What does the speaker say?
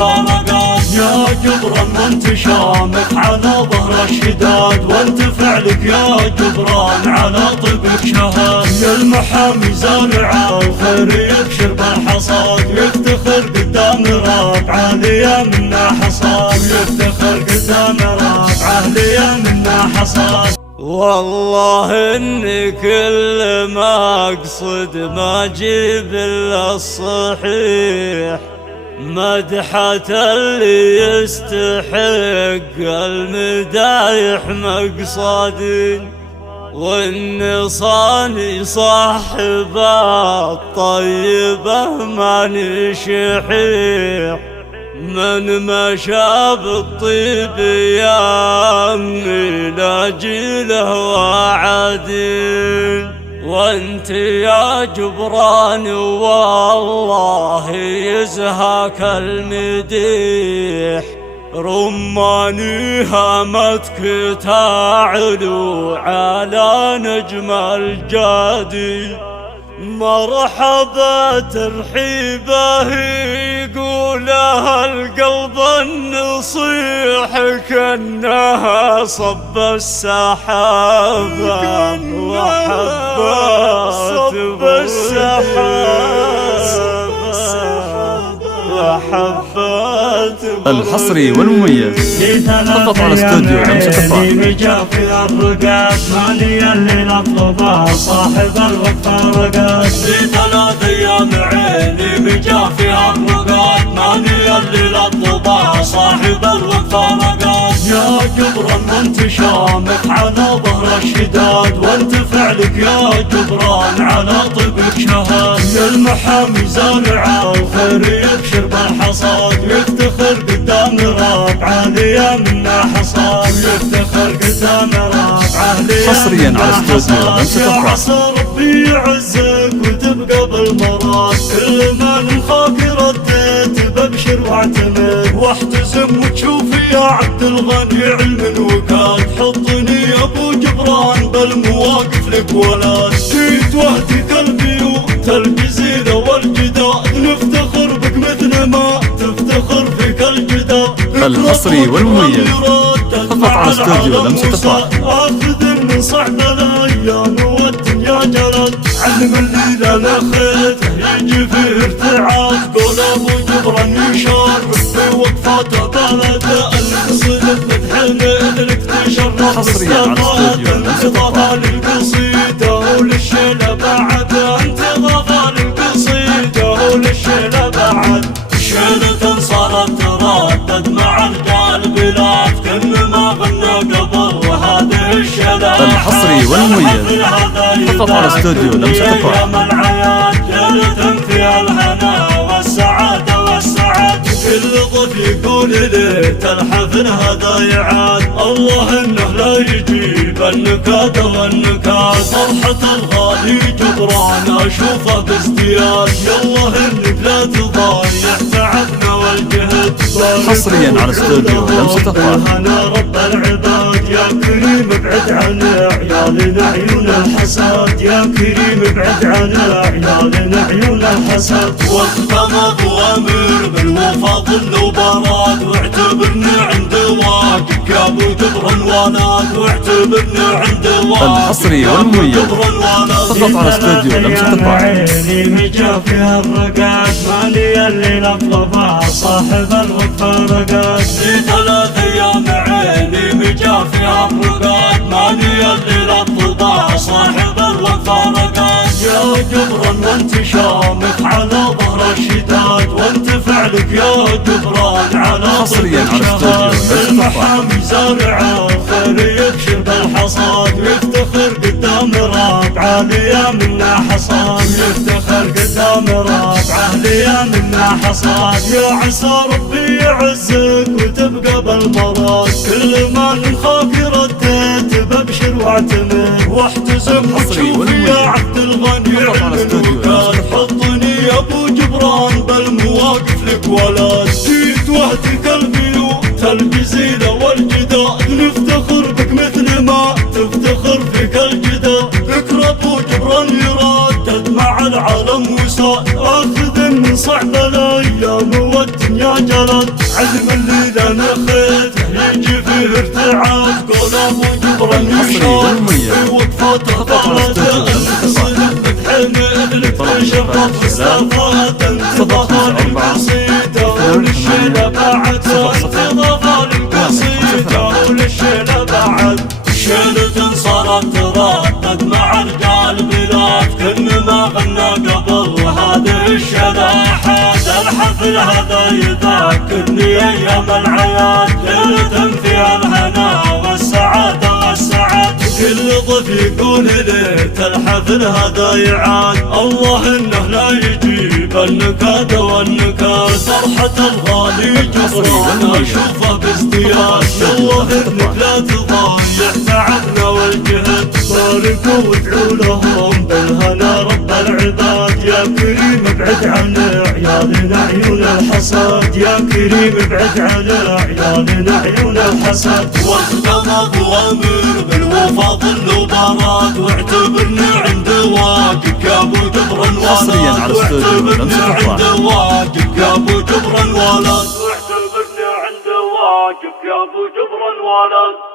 والفرقات. يا جبران وانت شامخ على ظهر الشداد، وانت فعلك يا جبران على طبك شهاد. يا المحامي زارع الخير يبشر بالحصاد، يفتخر قدام ربعه ليا منا حصاد، يفتخر قدام ربعه ليا منا حصاد. والله اني كل ما اقصد ما اجيب الا الصحيح، مدحة اللي يستحق المدايح مقصدي، وإني صاني صاحب الطيبة ماني شحيح، من مشى بالطيب يا أمي لاجيله وعدين. وانت يا جبران والله يزهاك المديح، رماني هامتك تعلو على نجم الجادي. مرحبا ترحيبه يقولها القلب النصيح، كأنها صب السحابة وحبات وحبات. الحصري والمميز فقط على استوديو لمسة الفار. مجافي الرقات ماني اللي نطلبه صاحب الوقفة رقات. في 3 أيام عيني مجافي الرقات ماني اللي نطلبه صاحب الوقفة رقات. يا جبران وانت شامخ على ظهر الشداد، وانت فعلك يا جبران على طبك شهاد. يا المحامي زارع الخير يبشر بالحصاد، يفتخر قدام ربعه ليا منا حصاد، يفتخر قدام ربعه ليا حصريا على استوديو لمسة الفار. يا عسى ربي يعزك وتبقى بالمراد، كل ما نخاف رديت ببشر واعتمد، واحتزم وتشوفي يا عبد الغني علم وكاد. حطني يا ابو جبران بالمواقف لك ولاد، جيت واهتك البيوت الجزيرة والجداد، نفتخر بك مثل ما تفتخر فيك الجداد. الحصري والمميز فقط على استوديو لمسة الفار. اخذ من صعب الايام والدنيا جلد، علم اللي انا خيته يجي فيه ارتعاد. قول ابو جبران يشارك في وقفاته بلده، القصيدة مدحنه لك تشرف. حصريا على استوديو لمسة الفار. للقصيدة وللشيلة بعد، انت ضافة للقصيدة وللشيلة بعد. شيلة صارت تردد مع رجال بلاد، كأنما غنى قبل هذه الشيلة. الحصري والمميز فقط على استوديو لمسة الفار. يا من عياد ليلة فيها الهنا والسعادة والسعاد، كل ضيف يقول ليت الحفل هذا يعاد. الله انه لا يجيب النكات والنكات، فرحة الغالي جبران اشوفه بازدياد. يالله انك لا تضايع تعبنا والجهد. حصريا على استوديو لمسة الفار. انا رب العباد يا كريم ابعد عن عيالنا عيون الحساد، يا كريم ابعد عن عيالنا عيون الحساد. واختم بوامر بالوفا ظل وبراد، واعتبرني عند واقف يا ابو جبران ولاد، واعتبرني عند واقف. الحصري والمميز فقط على استوديو لمسة الفار. عيني مجافي الرقات مالي اللي نطلبه صاحب الوقفة رقات. في 3 أيام عيني مجافي الرقات مالي اللي نطلبه صاحب الوقفة رقات. يا جبران وانت شامخ على ظهر الشداد، وانت فعلك يا جبران على حصريا على استوديو المحامي زارع الخير يبشر بالحصاد، يفتخر قدام ربعه ليا منا حصاد، يفتخر قدام ربعه ليا منا حصاد. يا عسى ربي يعزك وتبقى بالمراد، كل ما نخاف رديت ببشر واعتمد، واحتزم وتشوفي يا عبد الغني علم وكاد. حطني يا ابو جبران بالمواقف لك ولاد، جيت واهتك البيوت الجزيرة والجداد، نفتخر بك مثل ما تفتخر فيك الجداد. ذكر ابو جبران يردد مع العالم وساد، اخذ من صعب الايام والدنيا جلد. تعاد قول ابو جبران يشهد في وقفته طارت انتصر بحين اذنك تشرف استفاد انتظار القصيده وللشيله بعد انتظار القصيده وللشيله بعد شيلة صارت تردد مع رجال بلاد كل ما غنى قبل هذه الشلاحات الحفل هذا يذكرني ايام العياد ليلة فيها الهنا والسعادة والسعاد كل ضيف يكون ليلة الحفل هذا يعاد الله انه لا يجيب النكاد والنكاد فرحة الغالي جبران اشوفه بازدياد الله انك لا تضيع تعبنا والجهد باركوا وادعوا لهم بالهنا رب العباد يا كريم ابعد عن عيالنا عيون الحسد يا كريم ابعد عن عيالنا عيون الحسد واقتضى اوامر بالوفا ظل وبراد واعتبرني عند واقف يا ابو جبران ولد واعتبرني عند واقف يا ابو جبران ولد واعتبرني عند واقف يا ابو جبران ولد